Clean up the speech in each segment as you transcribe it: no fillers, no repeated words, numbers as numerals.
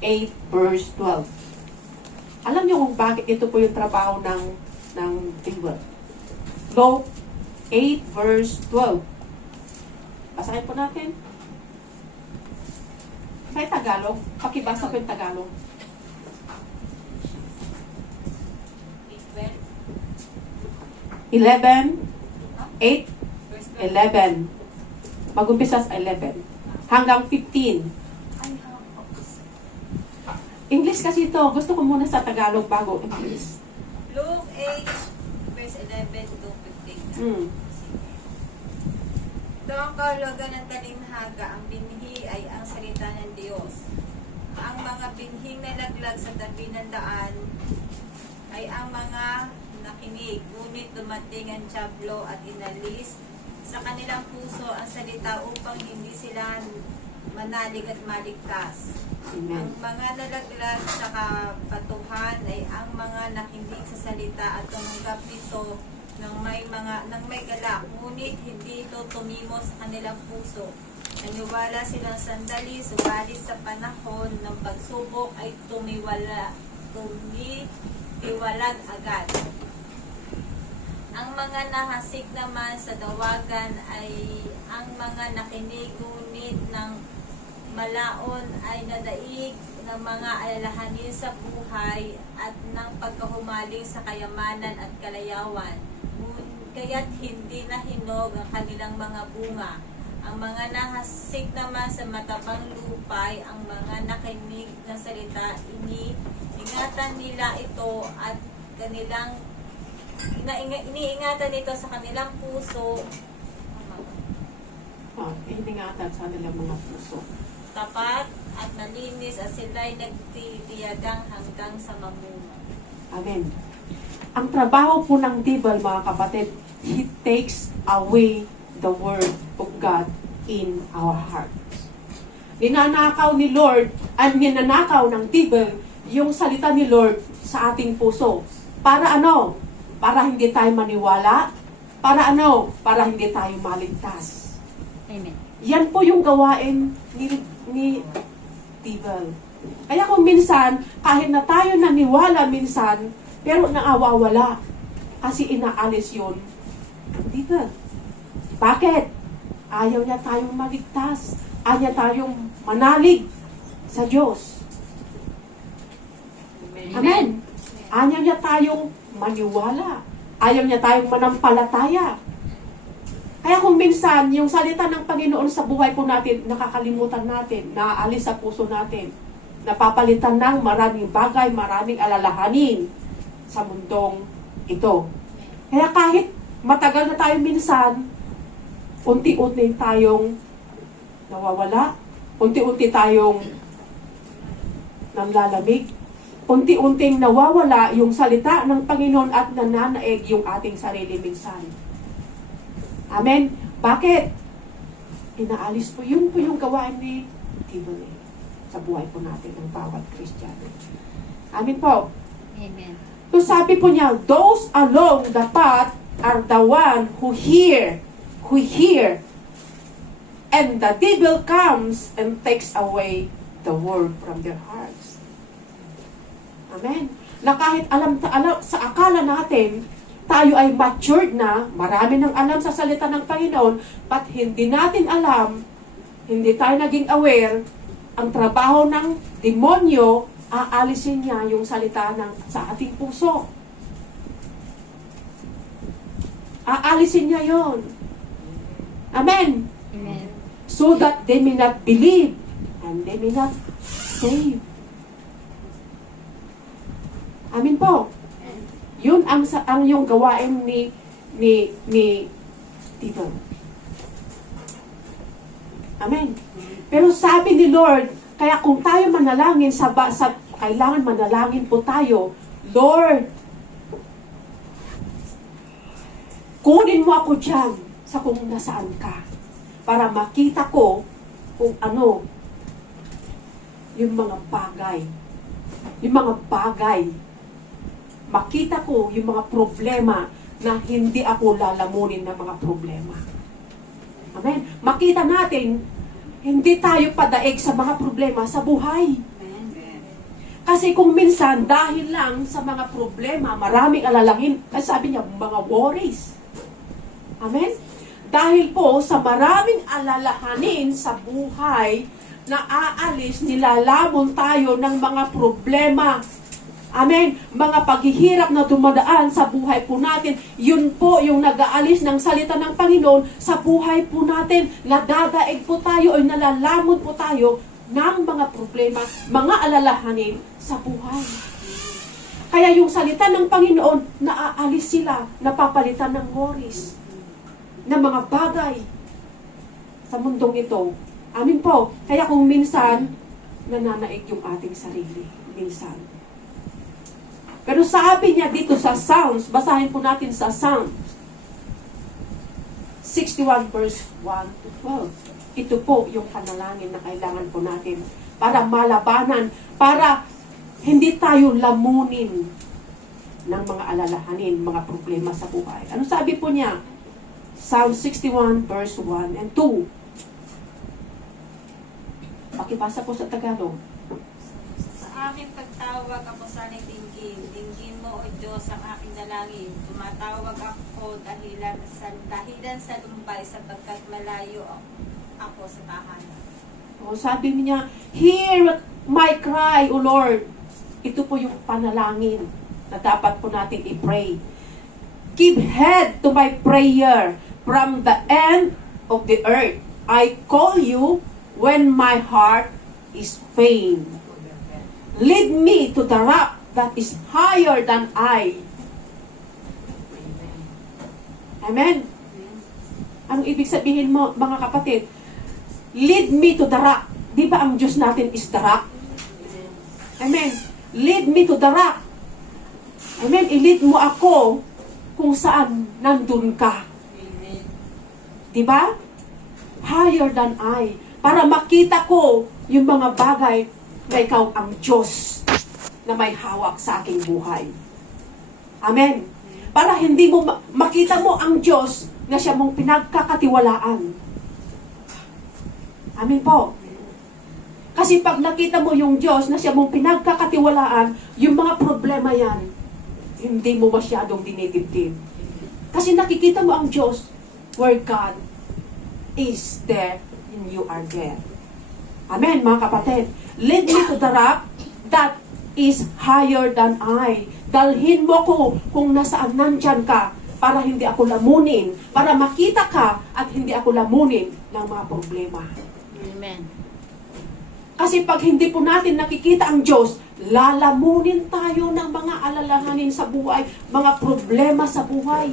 8 verse 12. Alam niyo kung bakit ito po yung trabaho ng devil. Luke 8 verse 12. Basahin po natin. May Tagalog. Pakibasa po yung Tagalog. 11, 8, 11. Mag-umpisa sa 11. Hanggang 15. English kasi ito. Gusto ko muna sa Tagalog bago English. Luke 8, verse 11 to 15. Ito ang kahulugan ng talinghaga. Ang binhi ay ang salita ng Diyos. Ang mga binhing nalaglag sa tabi ng daan ay ang mga nakinig. Ngunit dumating ang tiyablo at inalis sa kanilang puso ang salita upang hindi sila manalig at maligtas. Amen. Ang mga nalaglag sa kabatuhan ay ang mga nakinig sa salita at tumanggap nito ng may galak, ngunit hindi ito tumimo sa kanilang puso. Naniwala silang sandali, subalit sa panahon ng pagsubok ay tumiwalag agad. Ang mga nahasik naman sa dawagan ay ang mga nakinig, ngunit ng malaon ay nadaig ng mga alalahanin sa buhay at ng pagkahumaling sa kayamanan at kalayawan. Kaya't hindi nahinog ang kanilang mga bunga. Ang mga nahasik naman sa matabang lupay, ang mga nakinig ng salita, iniingatan nila ito at iniingatan ito sa kanilang puso. Iniingatan sa kanilang mga puso. Tapat at malinis at sila'y nagtitiyagang hanggang sa mamunga. Amen. Ang trabaho po ng devil, mga kapatid, he takes away the word of God in our hearts. Ninanakaw ni Lord at ninanakaw ng devil yung salita ni Lord sa ating puso. Para ano? Para hindi tayo maniwala. Para ano? Para hindi tayo maligtas. Amen. Yan po yung gawain ni devil. Kaya kung minsan, kahit na tayo naniwala minsan, pero naawawala. Kasi inaalis yun. Devil. Bakit? Ayaw niya tayong maligtas. Ayaw niya tayong manalig sa Diyos. Amen. Ayaw niya tayong maniwala. Ayaw niya tayong manampalataya. Kaya kung minsan, yung salita ng Panginoon sa buhay po natin, nakakalimutan natin, naaalis sa puso natin, napapalitan ng maraming bagay, maraming alalahanin sa mundong ito. Kaya kahit matagal na tayo minsan, unti-unti tayong nawawala, unti-unti tayong nanlalamig, unti-unting nawawala yung salita ng Panginoon at nananaig yung ating sarili minsan. Amen? Bakit? Inaalis po. Yun po yung gawain ni devil sa buhay po natin ng bawat Kristiyano. Amen po. Amen. So sabi po niya, those along the path are the one who hear, and the devil comes and takes away the word from their hearts. Amen. Na kahit alam sa akala natin, tayo ay matured na, marami nang alam sa salita ng Panginoon, but hindi natin alam, hindi tayo naging aware, ang trabaho ng demonyo, aalisin niya yung salita sa ating puso. Aalisin niya yon. Amen. Amen. So that they may not believe and they may not save. Amen po. Yun ang yung gawain ni devil. Amen. Pero sabi ni Lord, kaya kung tayo manalangin kailangan manalangin po tayo, Lord, kunin mo ako dyan sa kung nasaan ka para makita ko kung ano yung mga bagay. Makita ko yung mga problema na hindi ako lalamunin ng mga problema. Amen. Makita natin, hindi tayo padaig sa mga problema sa buhay. Amen. Kasi kung minsan, dahil lang sa mga problema, maraming alalahin, kasi sabi niya, mga worries. Amen? Dahil po sa maraming alalahanin sa buhay, na aalis, nilalamon tayo ng mga problema. Amen? Mga paghihirap na dumadaan sa buhay po natin, yun po yung nag-aalis ng salita ng Panginoon sa buhay po natin. Nadadaig po tayo o nalalamon po tayo ng mga problema, mga alalahanin sa buhay. Kaya yung salita ng Panginoon, naaalis sila, napapalitan ng worries, ng mga bagay sa mundong ito. Amin po. Kaya kung minsan, nananaig yung ating sarili. Minsan. Pero sabi niya dito sa Psalms, basahin po natin sa Psalms 61 verse 1 to 12. Ito po yung panalangin na kailangan po natin para malabanan, para hindi tayo lamunin ng mga alalahanin, mga problema sa buhay. Ano sabi po niya? Psalm 61 verse 1 and 2. Pakibasa po sa Tagalog. Sa aming pagtawag ako sa dinggin. Dinggin mo, O Diyos, ang aking dalangin. Tumatawag ako dahilan sa lumbay sapagkat malayo ako sa tahanan. O, sabi niya, hear my cry, O Lord. Ito po yung panalangin na dapat po natin i-pray. Give heed to my prayer from the end of the earth. I call you when my heart is faint. Lead me to the rock that is higher than I. Amen? Ang ibig sabihin mo, mga kapatid, lead me to the rock. Di ba ang Diyos natin is the rock? Amen. Lead me to the rock. Amen. I-lead mo ako kung saan nandun ka. Di ba? Higher than I. Para makita ko yung mga bagay na ikaw ang Diyos na may hawak sa aking buhay. Amen. Para hindi mo makita mo ang Diyos na siya mong pinagkakatiwalaan. Amen po. Kasi pag nakita mo yung Diyos na siya mong pinagkakatiwalaan, yung mga problema yan, hindi mo masyadong dinidibdib. Kasi nakikita mo ang Diyos where God is there and you are there. Amen, mga kapatid. Lead me to the rock that is higher than I. Dalhin mo ko kung nasaan nandyan ka para hindi ako lamunin, para makita ka at hindi ako lamunin ng mga problema. Amen. Kasi pag hindi po natin nakikita ang Diyos, lalamunin tayo ng mga alalahanin sa buhay, mga problema sa buhay.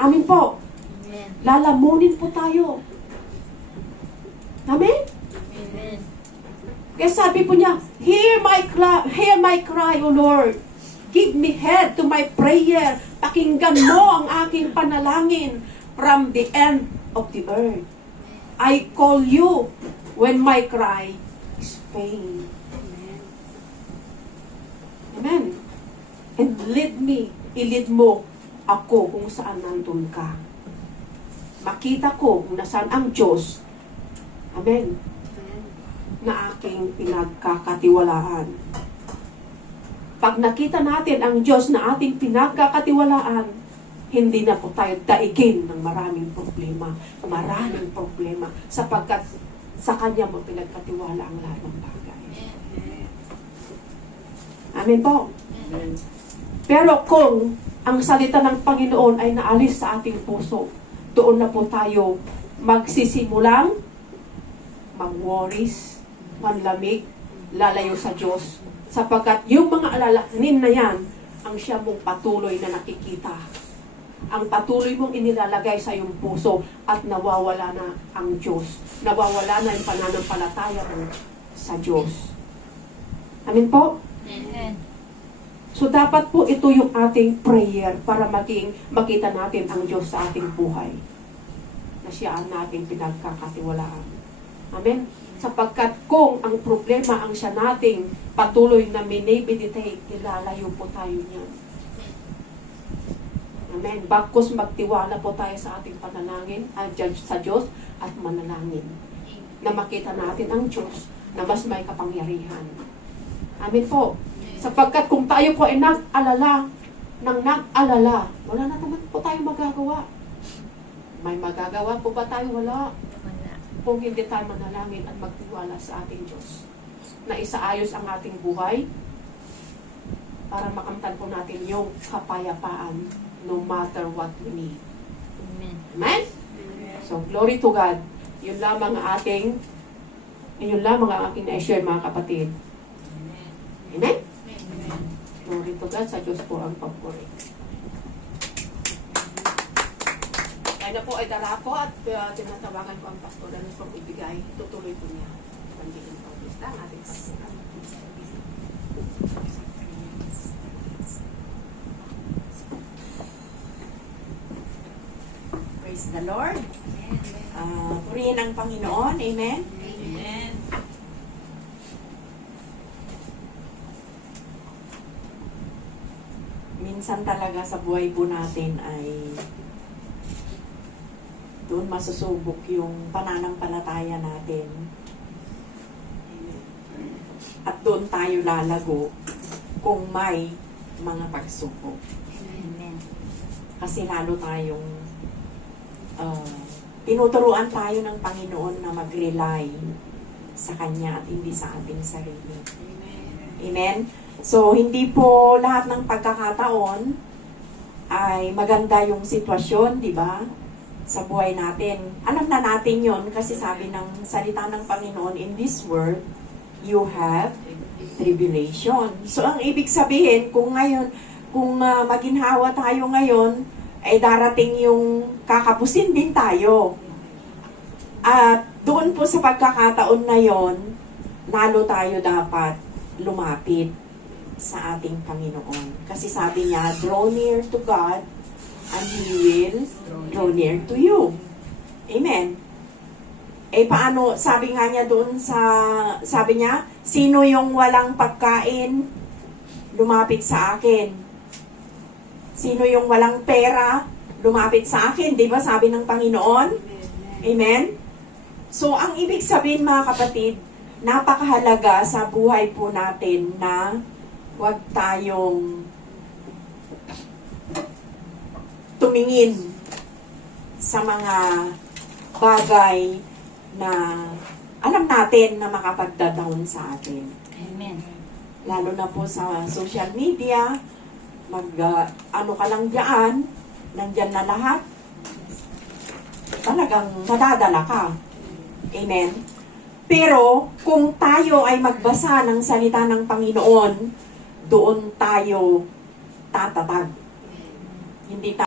Amin po. Amen. Lalamunin po tayo. Amen? Amen. Kaya sabi po niya, hear my cry, O Lord. Give me heed to my prayer. Pakinggan mo ang aking panalangin from the end of the earth. I call you when my cry is pain. Amen. And lead me, ilid mo ako kung saan nandun ka. Makita ko kung nasaan ang Diyos. Amen. Na aking pinagkakatiwalaan. Pag nakita natin ang Diyos na ating pinagkakatiwalaan, hindi na po tayo daigin ng maraming problema. Maraming problema. Sapagkat sa Kanya mo pinagkatiwala ang lahat ng bagay. Amen po. Amen. Pero kung ang salita ng Panginoon ay naalis sa ating puso, doon na po tayo magsisimulang mag-worries, manlamig, lalayo sa Diyos. Sapagkat yung mga alalahanin na yan, ang siya mong patuloy na nakikita. Ang patuloy mong inilalagay sa iyong puso at nawawala na ang Diyos. Nawawala na yung pananampalataya mo sa Diyos. Amin po? Amen. So dapat po ito yung ating prayer para makita natin ang Diyos sa ating buhay. Na siya ang nating pinagkakatiwalaan. Amen? Sapagkat kung ang problema ang siya nating patuloy na minimeditate, ilalayo po tayo niyan. Amen. Bagkus magtiwala po tayo sa ating panalangin, sa Diyos at manalangin. Na makita natin ang Diyos na mas may kapangyarihan. Amen po. Sapagkat kung tayo po ay nag-alala, wala na naman po tayong magagawa. May magagawa po ba tayo? Wala. Wala. Kung hindi tayo manalangin at magtiwala sa ating Diyos na isaayos ang ating buhay para makamtan po natin yung kapayapaan no matter what we need. Amen. Amen? So, glory to God. Yun lamang ang aking na-share mga kapatid. Amen? Glory to God. Sa Diyos po ang pagpuri. Kaya na po ay darako at tinatawagan ko ang pastor na nung ibigay. Tutuloy po niya. Pagiging pag-lista ang ating pastor. Praise the Lord. Purihin ang Panginoon. Amen. Amen. Minsan talaga sa buhay po natin ay doon masusubok yung pananampalataya natin. At doon tayo lalago kung may mga pagsubok. Amen. Kasi lalo tayong tinuturuan tayo ng Panginoon na mag-rely sa Kanya at hindi sa ating sarili. Amen? So, hindi po lahat ng pagkakataon ay maganda yung sitwasyon, di ba? Sa buhay natin. Alam na natin yon kasi sabi ng salita ng Panginoon, in this world, you have tribulation. So, ang ibig sabihin, kung maginhawa tayo ngayon, ay darating yung kakapusin din tayo. At doon po sa pagkakataon na yon, lalo tayo dapat lumapit sa ating Panginoon. Kasi sabi niya, draw near to God and He will draw near to you. Amen. Eh paano, sabi nga niya doon sabi niya, sino yung walang pagkain, lumapit sa akin. Sino yung walang pera, lumapit sa akin. Di ba sabi ng Panginoon? Amen? So, ang ibig sabihin mga kapatid, napakahalaga sa buhay po natin na huwag tayong tumingin sa mga bagay na alam natin na makapagda-down sa atin. Amen. Lalo na po sa social media, ano ka lang diyan, nandyan na lahat, talagang madadala ka. Amen? Pero, kung tayo ay magbasa ng salita ng Panginoon, doon tayo tatatag. Hindi tayo